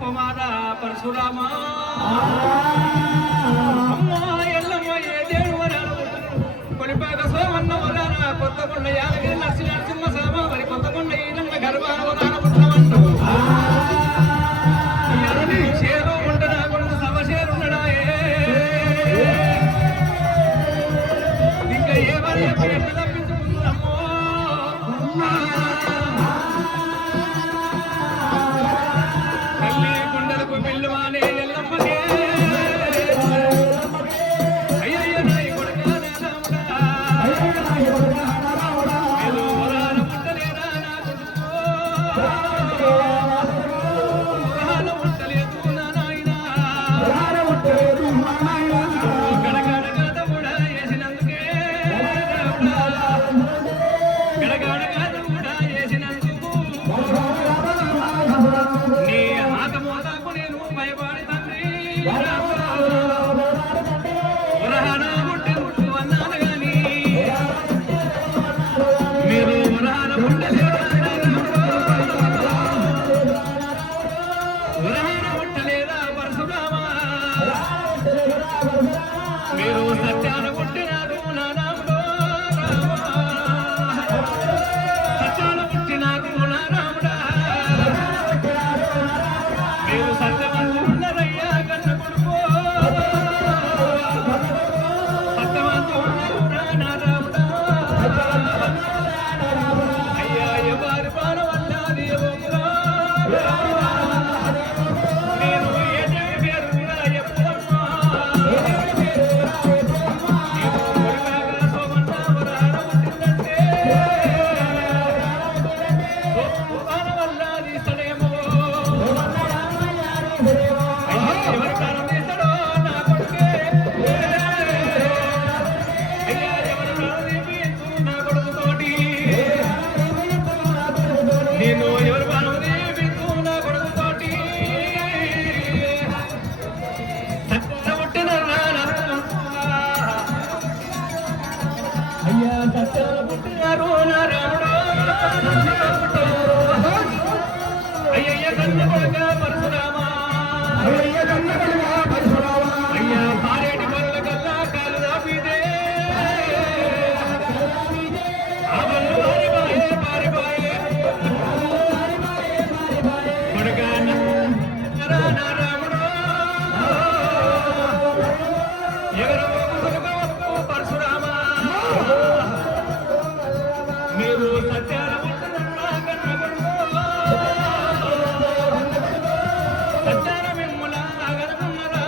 కుమార పరశురామ అమ్మ ఎల్లమ్మ ఏ దేవుడు వరాలు కొలిపాక సోమన్న వరాన కొత్తకొండ యాదగిరి నరసింహ సామ మరి కొత్తకొండ ఈనంగ గర్భాన వరాన పుట్టమండు చేరు ఉండడా కొడుకు సభ చేరున్నాడాయే ఇంకా ఏమని ఎట్లా తప్పించుకుంటున్నామో తల్లి గుండెలకు పిల్లవానే ఎల్లమ్మకే అయ్యయ్య నాయి కొడుకా ఏదో వరాన పుట్టలేదా నా కొడుకో వరాన పుట్టలేదు నా నాయనా గడగడగా తమ్ముడా వేసినందుకే గడగడగా తమ్ముడా వేసినందుకు నీ ఆతమోతకు నేను భయపడి తండ్రి వరహాన పుట్టి పుట్టు అన్నాను గాని మీరు వరహాన పుట్టలేదా వరహాన పుట్టలేదా పరశురామ మీరు సత్యాన పుట్టినారు నా రాముడో రామ సత్యాన పుట్టినారు నా రాముడా మీరు సత్యవంతున్నరయ్యా కన్న కొడుకో సత్యవంతున్నారు నా రాముడా అయ్యా ఎవరి బాణ వల్లాది ఎవరురా నేను ఏ పేరు కూడా ఎప్పుడమ్మా సోమన్న వరాన పుట్టిందంటే బాణ వల్లాది సడేమో ఎవరి ప్రాణం తీస్తాడో నా కొడుకే అయ్యా ఎవరి ప్రాణం తీపించు నా కొడుకుతోటి నేను ఎవరి ప్రాణం తీపించు నా కొడుకుతోటి సత్యముట్టిన అయ్యా సత్యాల పుట్టినారు నా రాముడు అయ్యయ్య కన్న కొడుక పరశురామ అయ్యా పారేటి పనుల కల్లా కాలు రాపిదే ఆ పనులు పారిపాయే కొడుక నా రాముడు ఎవరో పరశురామ మీరు సత్యాల పుట్టిన కన్న కొడుకు సత్యాల మిమ్ముల గనుకున్నరా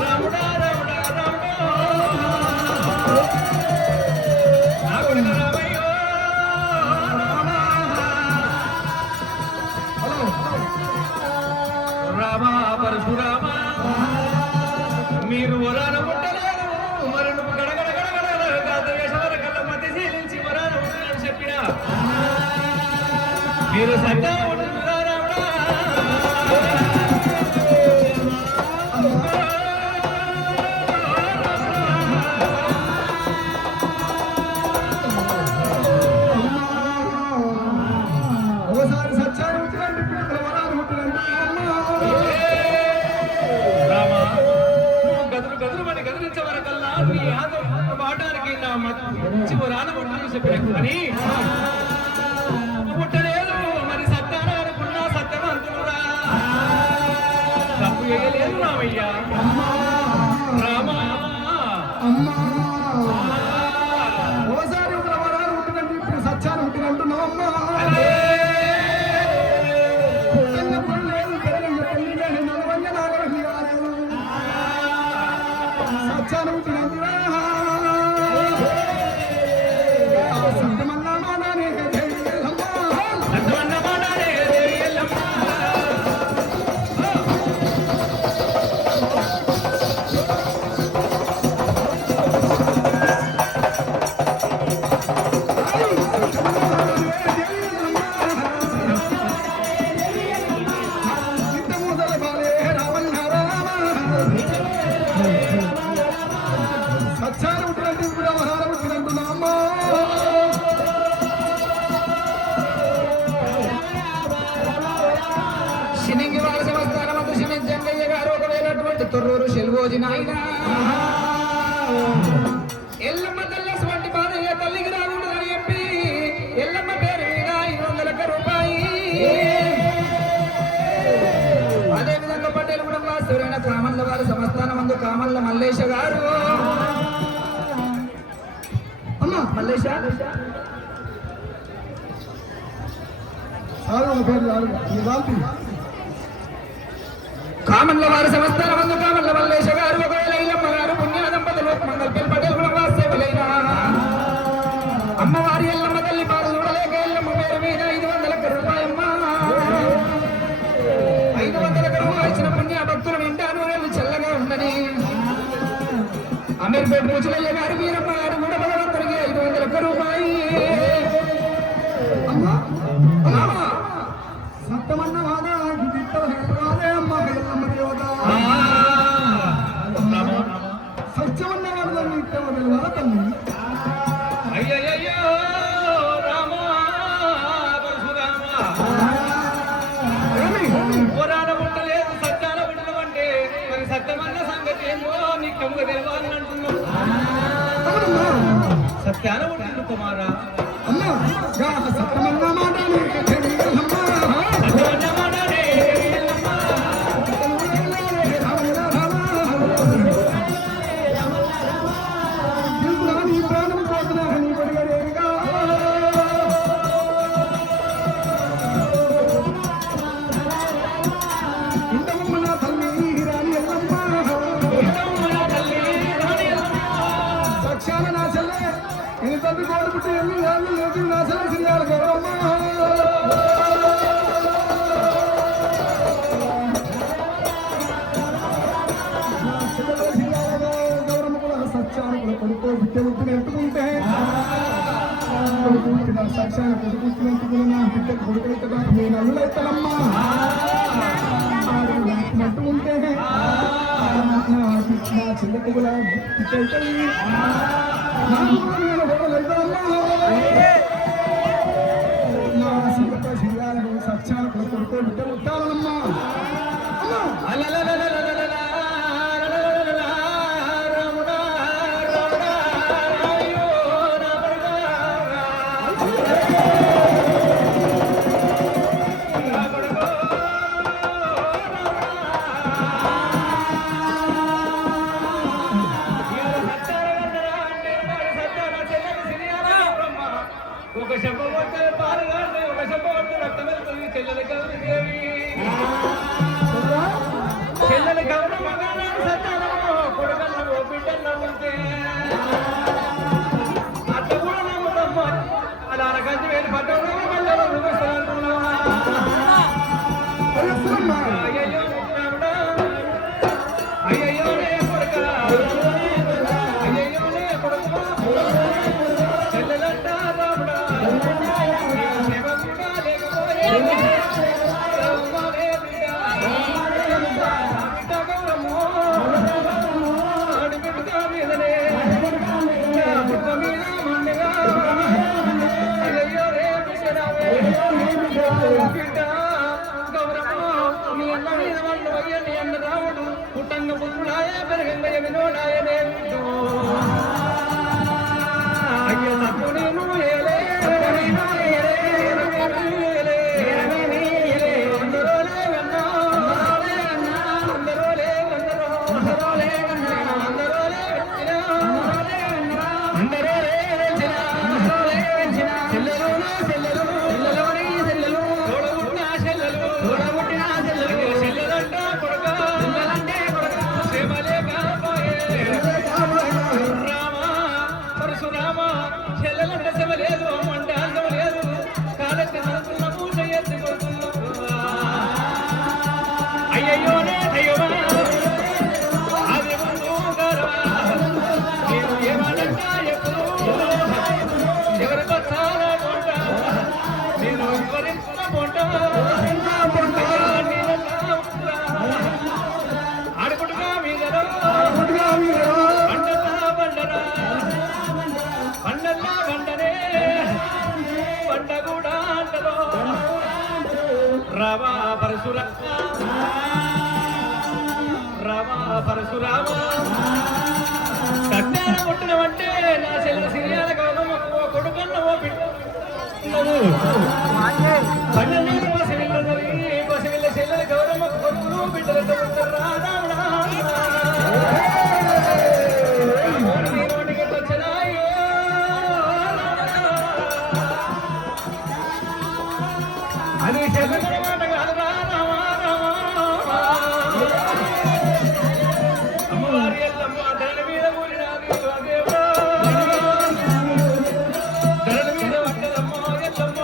రాముడా రాముడా రాముడా నా కొడుకు రామయ్యో రామ పరశురామ మీరు వరాన పుట్టలేదు మరి నువ్వు గడగడగడగడ కళ్ళ మధ్య శీలించి వరాన పుట్టినని చెప్పిన మీరు సత్యాన పుట్టినరా రాముడా రామ నువ్వు గదులు గదులు మని గదిలించవరకల్లా నీ ఆదం వాడడానికి నా మంచి వరాన పుట్టినని చెప్పిన కానీ పుట్టలేదు మరి సత్యాన అనుకున్నా సత్యవంతురా తప్పు చేయలేదు రామయ్య రామా ఓసారి ఒక వరాలు ఉంటుందంటే ఇప్పుడు సత్యాన్ని ఉంటుందంటున్నావు అమ్మా సత్యాన్ని ఉంటుందంటున్నా తొర్రూరు శెల్వోజి నాయన ఎల్లమ్మ తల్లస్ వంటి బాధయ్య తల్లికి రాకూడదని చెప్పి ఎల్లమ్మ పేరు మీద 500 రూపాయి. అదేవిధంగా పటేల్ కూడా వాస్తుడైన కామన్ల వారి సంస్థానం ముందు కామన్ల మల్లేశ గారు అమ్మా మల్లేశ కామన్ల వారి సంస్థానం ముందు కామన్ల మల్లేశ గారు ఒకవేళ ఇల్లమ్మ గారు పుణ్య దంపతులు మంగళపల్లి పటేల్ కూడా వాస్తవులైన అమ్మవారి ఎల్లమ్మ తల్లి పాలు చూడలేక ఎల్లమ్మ పేరు మీద 500 రూపాయమ్మ 500 రూపాయలు ఇచ్చిన పుణ్య భక్తులు వింటాను చల్లగా ఉండని అమీర్పేట పూజలయ్య గారు వీరమ్మ గారు కూడా భగవంతుడికి 500 రూపాయి. సత్తమన్న వాదా అమ్మ ఎల్లమ్మ దేవత సత్యమన్న వాడదాన్ని ఇట్టవా తల్లి అయ్యయ్యో రామ పరశురామ పురాణ ఉండలేదు సత్యాన ఉండడం అంటే మరి సత్యమన్న సంగతి ఏమో నీకు తెలియాలని అంటున్నావు. సత్యాన ఉంటుంది కుమారా అమ్మ సత్యమన్న మాట కొడుకునెత్తుకుంటే సాక్షాన్ని కొడుకునెత్తుకుని నా బిడ్డ కొడుకునెత్తుగా నేను అల్లులైతానమ్మా నట్టుకుంటే నా చెల్లెకు కూడా బిడ్డవుతాయి నా సీత శ్రీయాలను సత్యాలు కొడుకు బిడ్డ ఉంటానమ్మా ఒక శంభ కొట్టే పాలు కాదు ఒక శంభ కొట్టే రక్తం వెళ్తుంది చెల్లెలు గౌరదేవి చెల్లెలు గౌరవ సత్యానము కొడుకల్లో బిడ్డల్లో ఉంటే అట్ట కూడా నమ్ముతామ్మ అలా అరగంట వేలు పట్టడం అయ్యయ్యో అయ్యయ్యోనే కొడుక అయ్యయ్యోనే కొడుక చెల్లెలంట రాముడా రాముడు పుట్టంగ పుత్రుడాయ పెరగంగయ్య వినోడాయనే అయ్య తప్పు నేను ఏలే అయ్యయ్యోనే దైవమా అది ముందు గర్వా నేను ఏమనగా ఎప్పుడు ఎవరికో చాలా పొంట నేను వివరించిన పొంట ఆడుకుంటుగా మీదరో పండల్లా బండరా పండల్లా బండనే పండ కూడా అంటలో రావా పరశురా రావా పరశురామ కట్టాన పుట్టినవంటే నా చెల్లెల సిరియాల గౌరవ కొడుకన్న ఓ బిడ్డను పన్నెండు పసివిల్ల చెల్లెల గౌరవ కొడుకులు బిడ్డలతో రాముడా అది చెల్లెల మాట కాదు అమ్మవారి ఎల్లమ్మ ధరణ మీద కూలినాది ధరణ మీద పట్టదమ్మ ఎల్లమ్మ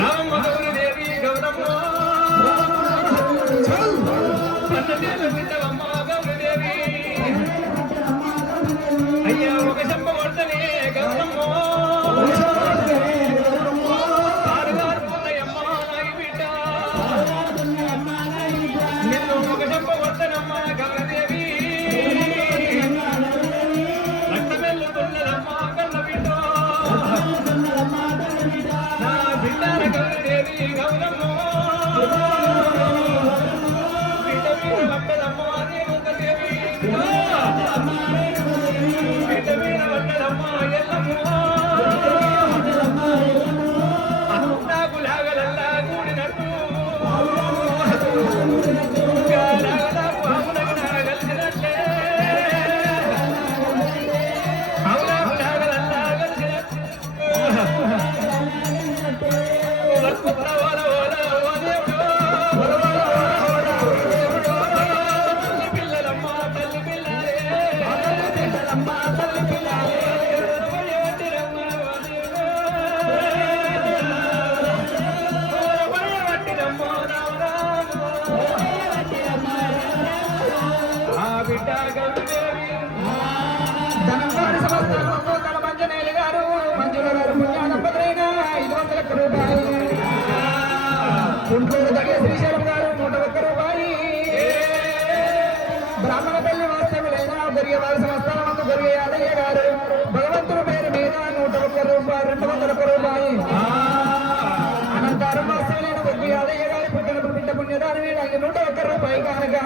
రామమ్మ గౌరి దేవి గౌరమ్మ పన్నదేవి బిడ్డవమ్మ గౌరి దేవి అయ్యా ఒక చెంప కొడతనే గౌరమ్మ గుంటూరు దగ్గర శ్రీశైలం గారు 101 రూపాయి బ్రాహ్మణ పెళ్లి వాస్తవులైన గొరియవారి సంస్థానం గొరియ యాదయ్య గారు భగవంతుడి పేరు మీద 101 రూపాయి 201 రూపాయి అనంతరం వాస్తవులైన గొరియ యాదయ్య గారి పుట్టిన బిడ్డ పుణ్యదాని మీద 101 రూపాయి కనుక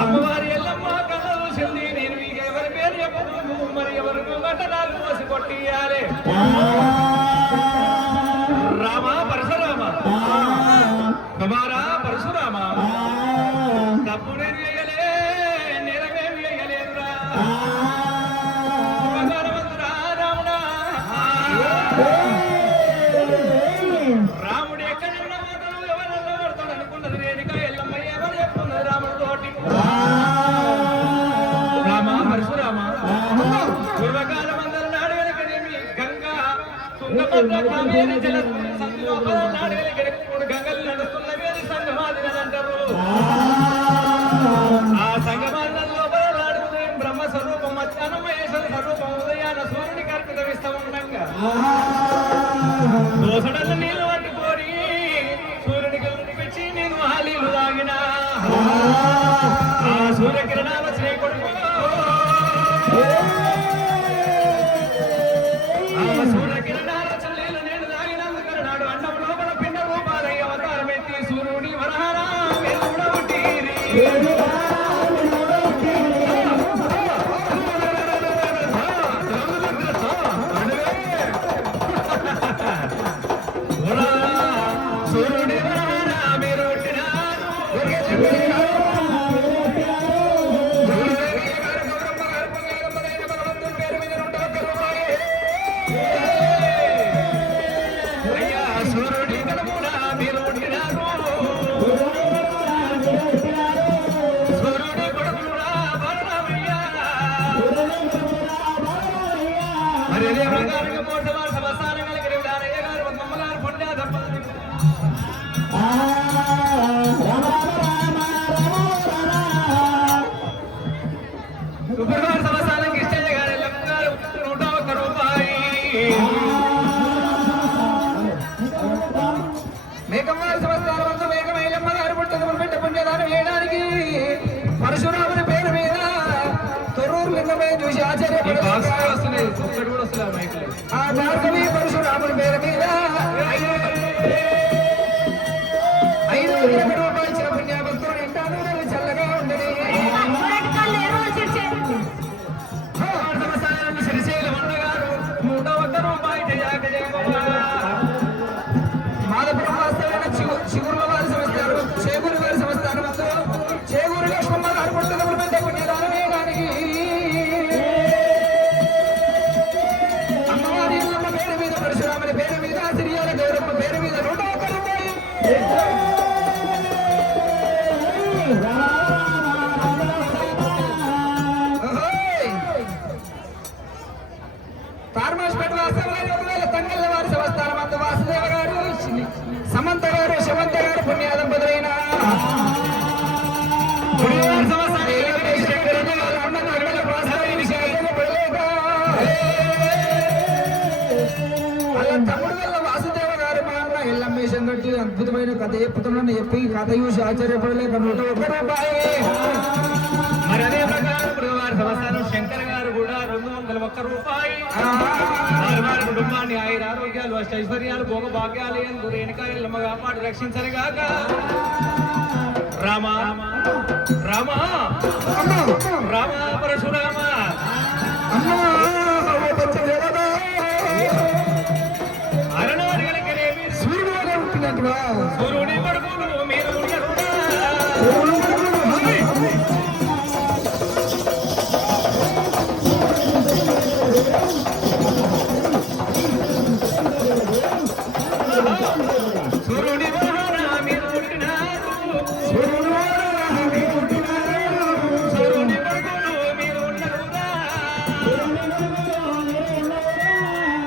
అమ్మవారి ఎల్లమ్మ కథ చూసింది నేను మీకు ఎవరి పేరు చెప్పను మరి ఎవరు గంటనాలు మోసి కొట్టియాలి రామ పరశురామ కుమారా పరశురామ తప్పు నేను వేయలే నేరమేమి వేయలేదురా భగవంతుడా రాముడా రాముడు ఎక్కడున్న మాటలు ఎవరన్నా పడతాడు అనుకున్నది రేణుక ఎల్లమ్మ ఎవరు చెప్తున్నది రాముడితోటి రామ పరశురామ పూర్వకాలం అందరూ నాడు వెనకనేమి గంగా తుంగభద్ర కావేరి జల సంగమోపద నాడు వెనక 3 గంగలు నడుస్తున్నవి అని సంగమాది అంటారు ఆ సంగమాది లోపల నాడుతుంది బ్రహ్మ స్వరూపం మధ్యాహ్నం మహేశ్వర స్వరూపం ఉదయాన సూర్యునికి అర్పితమిస్తూ ఉండంగా దోసడల్ల నీళ్ళు పట్టుకోరి సూర్యునికి పిచ్చి నేను హాలీలు తాగిన ఆ సూర్యకిరణాల శ్రీ కొడుకు ఆ సూర్యకిరణాల చల్లీలు నేను తాగినందుకు నాడు అన్నం లోపల పిండ రూపాలయ్య అవతారం ఎత్తి సూర్యుడి వరహారా మేకమ్మ సంవత్సరాల వంతు మేకమైలమ్మ గారు పుట్టిన బిడ్డ పుణ్యదానం వేయడానికి పరశురాముని పేరు మీద తొర్రూరు లింగమే చూసి ఆశ్చర్యపడుతుంది ఆ భార్గవి పరశురాముని పేరు మీద 5,000 రూపాయలు ఇచ్చిన పుణ్యాభక్తుడు ఇంటాను చల్లగా ఉండని మాధపురం వాస్తవైన చిగురుల వారి సంస్థానం చేకూరి వారి సంస్థానం చేకూరి లక్ష్మమ్మ గారు పుట్టినప్పుడు పెద్ద పుణ్యదానమే దానికి అమ్మవారి అమ్మ పేరు మీద పరశురాముని పేరు మీద సిరియాల గౌరమ్మ పేరు మీద 101 రూపాయలు తార్మాస్పేట వాస్తవాలు 1,000 తంగళ్ళ వారి సంస్థానం అందు వాసుదేవ గారు సమంత గారు శవంత గారు పుణ్యాదం బదులైన అలా తమ్ముడు వల్ల వాసుదేవ గారు మా అన్న ఎల్లమ్మేషం కట్టి అద్భుతమైన కథ చెప్పుతున్నాను చెప్పి కథ చూసి ఆశ్చర్యపడలేక 101 రూపాయలు మరి అదే ప్రకారం బుధవారి సంవత్సరం శంకర్ గారు కూడా 201 రూపాయలు వారి కుటుంబాన్ని ఆరోగ్యాలు అష్టైశ్వర్యాలు భోగ భాగ్యాలు ఎందు రేణుకా ఎల్లమ్మ కాపాడు రక్షించరు గాక రామ రామ రామ పరశురామ సూర్యుని కొడుకును మీరు సూర్యుని మీరు పుట్టినారు సూర్యుని కొడుకును మీరు ఉన్నరుగా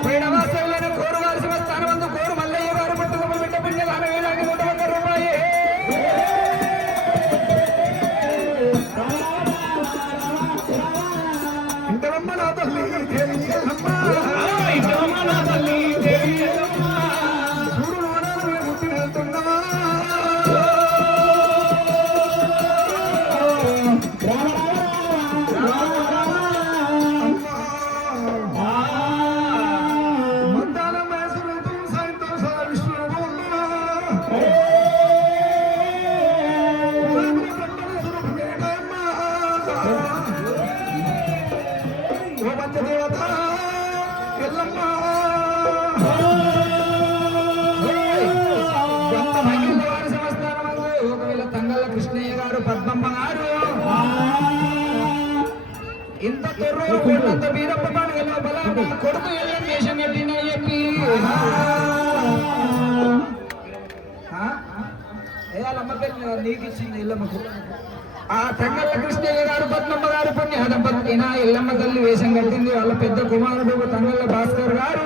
పైడవాసంలోని కోరువారి సంస్థానం అందు కోరు మల్లయ్య గారు పుట్టుకప్పుడు బిడ్డ పిల్లలు 101 రూపాయలు ఇంటమ్మ నా తల్లి కృష్ణయ్య గారు పద్మమ్మ గారు ఇంత తొర్రూరుంత వీరప్ప పండుగ లోపల కొడుకు ఎల్లం వేషం కట్టిన చెప్పి అమ్మ పేరు నీకు ఇచ్చింది ఎల్లమ్మకు ఆ తంగళ్ళ కృష్ణయ్య గారు పద్మమ్మ గారు పుణ్యాదంపతి ఎల్లమ్మ తల్లి వేషం కట్టింది వాళ్ళ పెద్ద కుమారుడు తంగళ్ళ భాస్కర్ గారు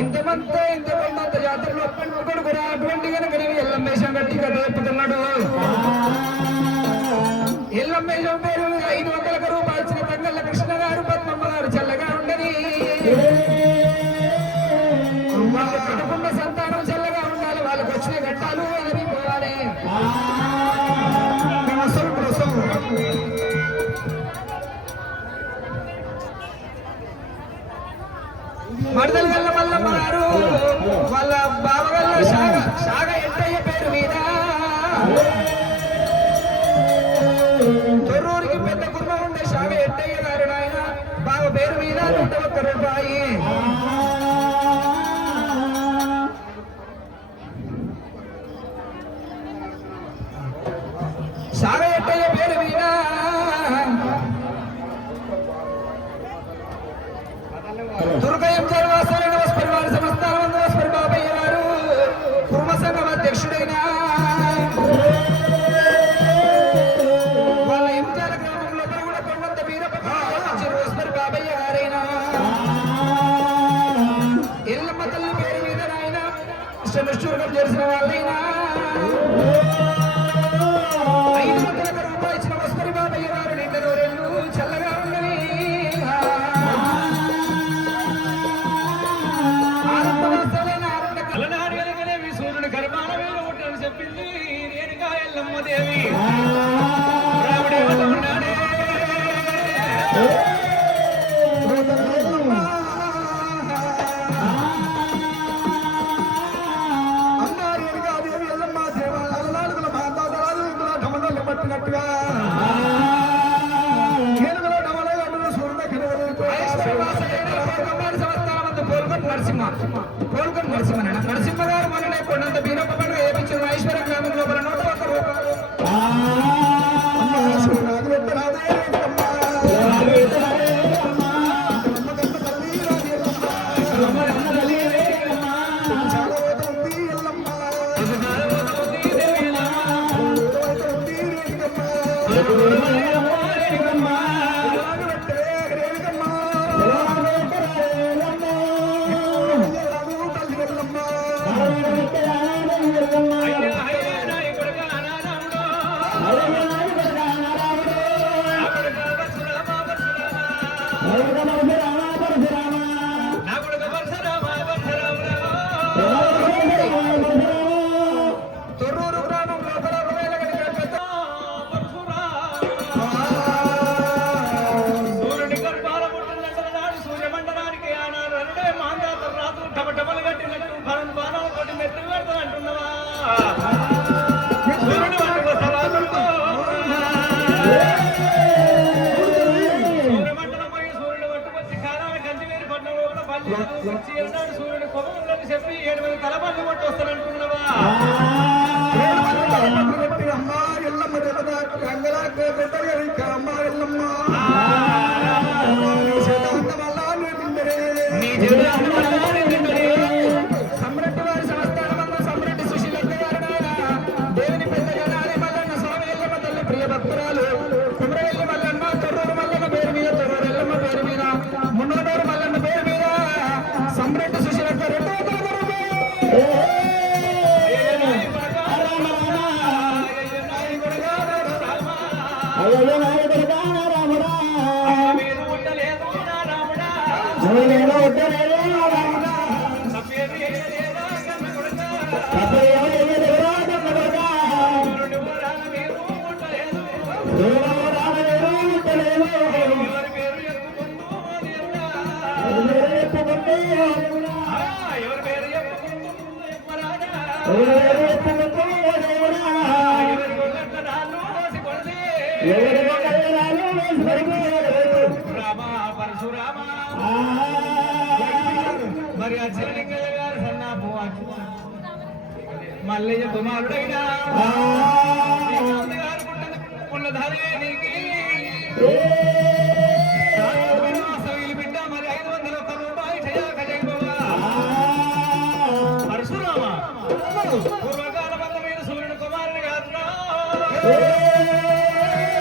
ఇంతమంత జాతరలో కొడుకు అటువంటి కనుక ఎల్లం వేషం కట్టి కథ చెప్పుతున్నాడు ఎల్లం వేషం పేరు 500 రూపాయలు ఇచ్చిన తంగళ్ళ కృష్ణ గారు పద్మమ్మ గారు చల్లగా ఉండని వాళ్ళ కుటుంబ సంతానం చల్లగా ఉండాలి వాళ్ళకి వచ్చిన ఘట్టాలు ఎదిరిపోవాలి మడదల గల్ల మల్లమ్మ గారు వాళ్ళ బావగల్ల శాగ ఎంటయ్య పేరు మీద తొర్రూరికి పెద్ద కుటుంబం ఉండే శాగ ఎంటయ్య గారు ఆయన బావ పేరు మీద 101 రూపాయి శాగ ఎంటయ్య పేరు మీద దుర్గయం జన్వాసరైన వస్పరివారి సంస్థానం వస్పరి బాబయ్య గారు కుర్మ సంఘం అధ్యక్షుడైన వాళ్ళ ఇంచాల గ్రామంలో కూడా కొండంత వీరప్ప వస్పరి బాబయ్య గారైనా ఎల్లమ్మ తల్లి పేరు మీద ఆయన ఇష్టనిష్ఠూర్గం చేసిన వాళ్ళైనా 500 రూపాయలు ఇచ్చిన వస్పరి బాబయ్య గారు నిండు నూరేళ్ళు చల్లగా ఉండని అలనాడు సూర్యుని గర్భాన చెప్పింది రేణుకా ఎల్లమ్మ దేవి తల్లి రాముడేమో ఉన్నాడే పట్టినట్టుగా కోలుకొని నరసింహ నరసింహ గారు మొన్న కొండంత బీరప్ప పండుగ ఏపించారు ఐశ్వర్య గ్రామం లోపల 101 రూపాయలు తొర్రూరు గ్రామం లోపల సూర్యుని గర్భాల పుట్టినట్టు సూర్యమండలానికి ఆనాడు రెండే మాందాత రాజు టమటమలు కట్టినట్టు బాణం కొట్టి మెత్తి పెడతాను అంటున్నావా సూర్యుని వంటి సరాదులతో సూర్యమండలం పోయి సూర్యుడు పట్టుకొచ్చి కాలాన్ని కంచివేరి పట్నం లోపల పల్లి వచ్చి ఎన్నాడు సూర్యుడు కొమ్మలని చెప్పి 7 మంది తలపల్లి కొట్టి వస్తానంటున్నావా అమ్మ ఎల్లమ్మ దేవత రంగలా అమ్మ ఎల్లమ్మ సమ్రెడ్డి వారి సంస్థానమందు సమ్రెడ్డి సుశీలమ్మ గారు దేవుని పెద్దగా నాని మల్లన్న స్వామి ఎల్లమ్మ తల్లి ప్రియ భక్తురాలు కుమరవెల్లి మల్లన్న తొర్రూరు మల్లన్న పేరు మీద తొర్రూరు ఎల్లమ్మ పేరు మీద మున్నోడూరు మల్లన్న పేరు మీద సమ్రెడ్డి సుశీలమ్మ రెండో మరి అచ్చలింగయ్య గారు సన్నాపు మల్లయ్య కుమారుడైనా ఉన్నధారే నీకి బిడ్డ మరి 501 రూపాయలు పరశురామ